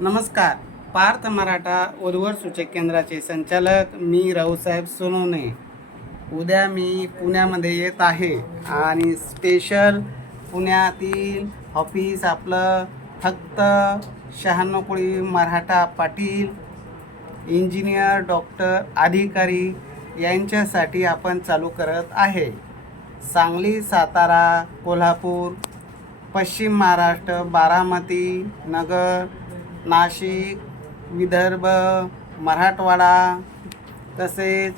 नमस्कार. पार्थ मराठा वधूवर सूचक केंद्राचे संचालक मी रावसाहेब सोनवणे. उद्या मी पुण्यामध्ये येत आहे आणि स्पेशल पुण्यातील ऑफिस आपलं फक्त 96 कोळी मराठा पाटील इंजिनियर डॉक्टर अधिकारी यांच्यासाठी आपण चालू करत आहे. सांगली, सातारा, कोल्हापूर, पश्चिम महाराष्ट्र, बारामती, नगर, नाशिक, विदर्भ, मराठवाडा तसेच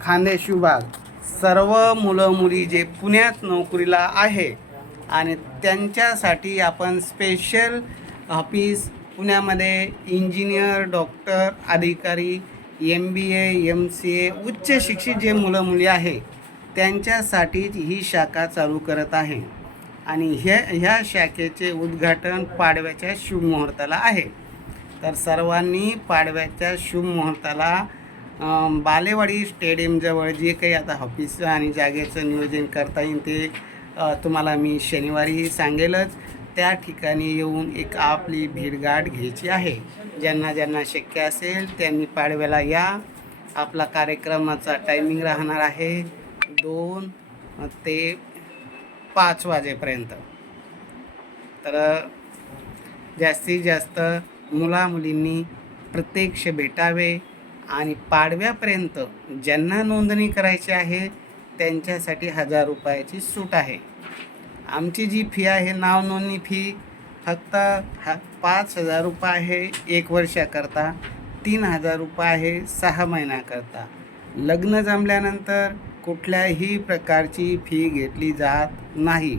खानदेश विभाग सर्व मुलं मुली जे पुण्यात नोकरीला आहे आणि त्यांच्यासाठी आपण स्पेशल ऑफिस पुण्यामध्ये इंजिनियर डॉक्टर अधिकारी MBA MCA उच्च शिक्षित जे मुलं मुली आहे त्यांच्यासाठीच ही शाखा चालू करत आहे आणि ह्या शाखेचे उद्घाटन पाडव्याच्या शुभमुहूर्ताला आहे. तर सर्वांनी पाडव्याच्या शुभमुहूर्ताला बालेवाडी स्टेडियमजवळ जे काही आता ऑफिस आणि जागेचं नियोजन करता येईल ते तुम्हाला मी शनिवारीही सांगेलच. त्या ठिकाणी येऊन एक आपली भेटगाठ घ्यायची आहे. ज्यांना ज्यांना शक्य असेल त्यांनी पाडव्याला या. आपला कार्यक्रमाचा टायमिंग राहणार आहे 2 ते 5 वाजेपर्यंत. तर जास्तीत जास्त मुलामुलींनी प्रत्यक्ष भेटावे आणि पाडव्यापर्यंत ज्यांना नोंदणी करायची आहे त्यांच्यासाठी 1000 रुपयाची सूट आहे. आमची जी फी आहे नाव नोंदणी फी फक्त 5000 रुपये आहे 1 वर्षाकरता, 3000 रुपये आहे 6 महिन्याकरता. लग्न जमल्यानंतर कुठल्याही प्रकारची फी घेतली जात नाही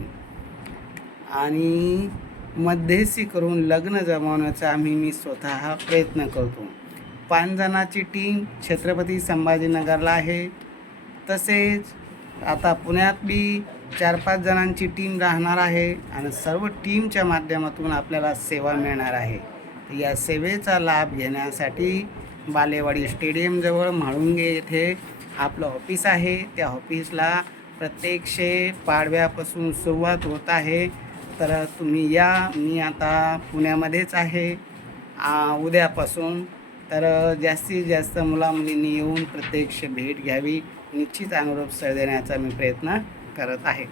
आणि मध्यस्थी करून लग्न जमवण्याचा मी स्वतः प्रयत्न करतो. 5 जणांची टीम छत्रपती संभाजीनगरला आहे. तसेच आता पुण्यात बी 4-5 जणांची टीम राहणार आहे आणि सर्व टीमच्या माध्यमातून आपल्याला सेवा मिळणार आहे. या सेवेचा लाभ घेण्यासाठी बालेवाडी स्टेडियमजवळ म्हाळुंगे येथे आपलं ऑफिस आहे. त्या ऑफिसला प्रत्यक्ष पाडव्यापासून सुरुवात होत आहे. तर तुम्ही या. मी आता पुण्यामध्येच आहे उद्यापासून. तर जास्तीत जास्त मुलामुलींनी येऊन प्रत्यक्ष भेट घ्यावी. निश्चित अनुरूप स्थळ देण्याचा मी प्रयत्न करत आहे.